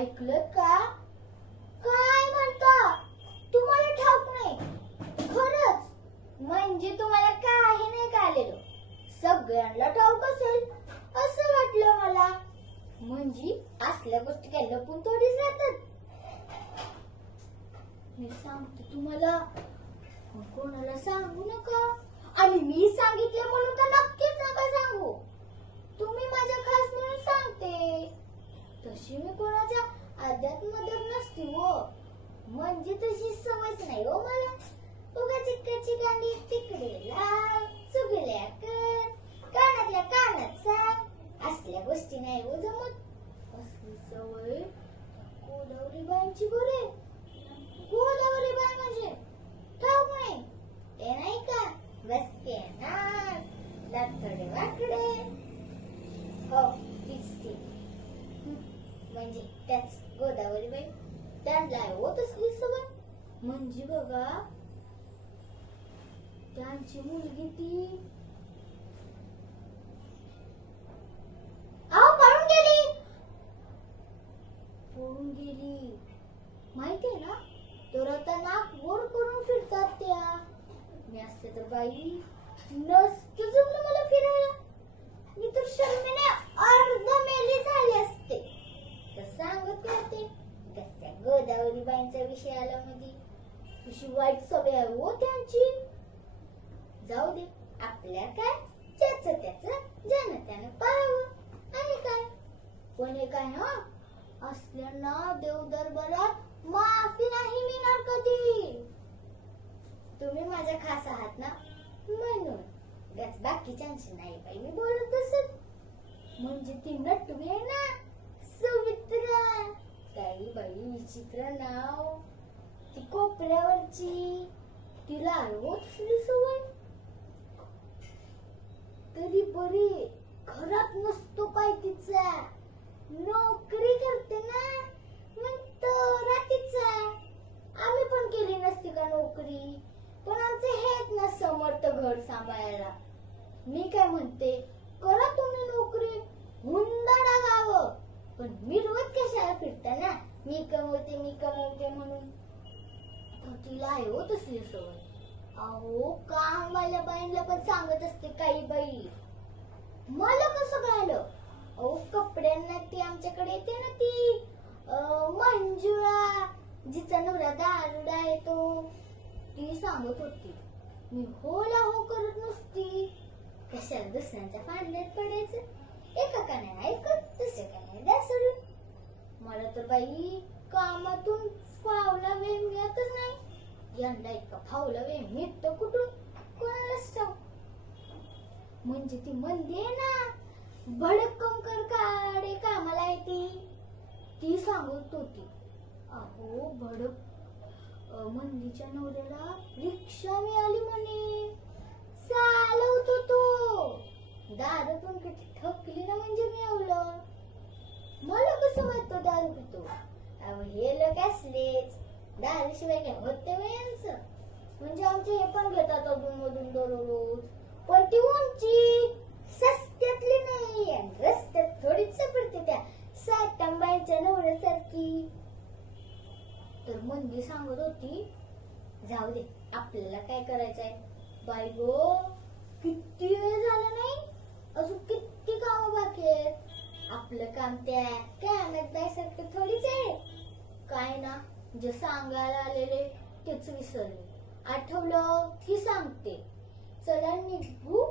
ऐकलं का? काय म्हणता? तुम्हाला ठाऊक नाही? खरंच? म्हणजे तुम्हाला काही नाही कळलेलं, सगळ्यांना ठाऊक असेल असं वाटलं मला. म्हणजे असल्या गोष्टी काय लपून थोडीच राहतात. मी सांगते तुम्हाला, पण कोणाला सांगू नका. आणि मी सांगितले म्हणून तर नक्कीच नका सांगू. तुम्ही माझ्या खास म्हणून सांगते. तशी मी कोणाच्या अध्यात्मदर नसती हो. म्हणजे तशी सवयच नाही हो मला. उगाच इकडची गांडी तिकडे लाव, चुगल्या कर, कानातल्या कानात सांग, असल्या गोष्टी नाही हो जमत. असली सवय गोदावरी बाईंची बरे. गोदावरी बाई म्हणजे ठाऊक नाही ते नाही का? बसके नाक, दातडे वाकडे. हो तीच ती. म्हणजे त्याच गोदावरी बाई. त्यांना होत असली सवय. म्हणजे बघा, त्यांची मुलगी ती पळून गेली. पळून गेली माहितीये ना? तर आता नाक वर करून फिरतात त्या. मी असते तर बाई नसतं जमलं मला फिरायला. मी तर शर्मेने अर्ध मेली झाले असते. तर सांगत होते कशा गोदावरी बाईंचा विषय आला मध्ये. कशी वाईट सवय आहे हो त्यांची. जाऊ दे, आपल्या काय, ज्याचं त्याचं ज्यानं त्यानं पाहावं. आणि काय पण हे काय ना, असल्यांना देव दरबारात माफी नाही मिळणार कधी. तुम्ही माझ्या खास आहात ना म्हणून. बाकीच्यांशी नाही बाई मी बोलत बसत. म्हणजे ती नटवी आहे ना, सुमित्रा. काही बाई विचित्र नाव. ती कोपऱ्यावरची. तिला होत असली सवय. तरी बरी घरात नसतो काय तिचा. नोकरी करते ना, म्हणतो रात्रीचा. आम्ही पण केली नसती का नोकरी, पण आमचे हेत ना समर्थ घर सांभाळायला. मी काय म्हणते, करा तुम्ही नोकरी, हुंदडा गावं, पण मिरवत कशाला फिरता ना, मी कमवते म्हणून. तर तिला आहे हो तसली सवय. अहो कामवाल्या बाईंना पण सांगत असते काही बाई. मला कसं कळलं? अहो कपड्यांना ती आमच्याकडे येते ना ती मंजुळा, जिचा नवरा दारुडा येतो, ती सांगत होती. मी होला हो करत नसती. कशाला दुसऱ्यांच्या फांद्यात पडायचं. एका कानाने ऐकत दुसऱ्या कानाने द्या सोडून. मला तर बाई कामातून फावला वेळ मिळतच नाही. यंदा इतका फावला वेळ मिळतो कुठून कोणालाच ठाऊक. म्हणजे ती मंदी आहे ना, भडकंकर काडे कामाला येते, ती सांगत होती. अहो मंदीच्या नवऱ्याला रिक्षा मिळाली म्हणे. चालवतो तो. दारू पण किती ठकली ना, म्हणजे मिळवलं. मला कसं वाटतं दारू पितो. अहो हे लोक असलेच. दारू शिवाय काय होते यांचं. म्हणजे आमचे हे पण घेतात अधून मधून दररोज. पण ती उंची सस्त्यातली नाही, आणि रस्त्यात थोडीच सापडते त्या सातांबाईंच्या नवऱ्यासारखी. तर मंदी सांगत होती, जाऊ दे आपल्याला काय करायचंय. बाई गो किती वेळ झाला नाही, अजून किती काम बाकी आहेत. आपलं काम त्या कामात बाईसारखं थोडीच आहे. काय ना, जे सांगायला आलेले तेच विसरले. आठवलं की सांगते. चला निघू.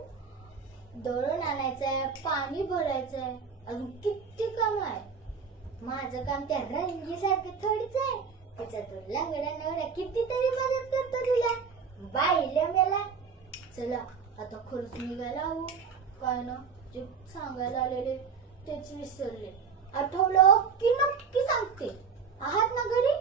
दळण आणायचंय, पाणी भरायचंय, अजून किती काम आहे. माझं काम त्या रंगीसारखं थोडीच आहे. त्याच्यातून लंगड्यानं कितीतरी मदत करतो तिला. बाईला मेला. चला आता खरंच निघायला हवं. काय ना, जे सांगायला आलेले तेच विसरले. आठवलं की नक्की सांगते. आहात ना घरी?